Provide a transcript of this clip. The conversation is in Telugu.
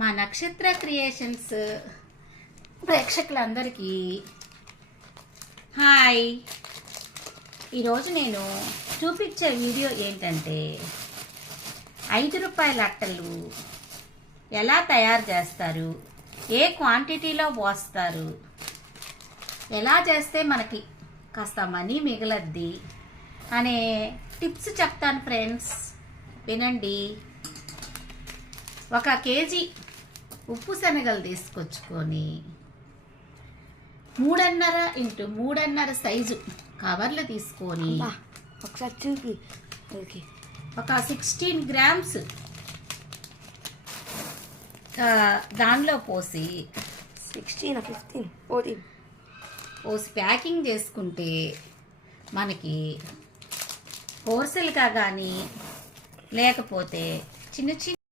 మా నక్షత్ర క్రియేషన్స్ ప్రేక్షకులందరికీ హాయ్. ఈరోజు నేను చూపించే వీడియో ఏంటంటే 5 రూపాయల అట్టలు ఎలా తయారు చేస్తారు, ఏ క్వాంటిటీలో పోస్తారు, ఎలా చేస్తే మనకి కాస్త మనీ మిగలద్ది అనే టిప్స్ చెప్తాను ఫ్రెండ్స్, వినండి. 1 కేజీ ఉప్పు శనగలు తీసుకొచ్చుకొని 3.5 x 3.5 సైజు కవర్లు తీసుకొని ఒకసారి చూపి. ఒక 16 గ్రామ్స్ దానిలో పోసి 16 15 14 పోసి ప్యాకింగ్ చేసుకుంటే మనకి హోల్సేల్గా కానీ లేకపోతే చిన్న చిన్న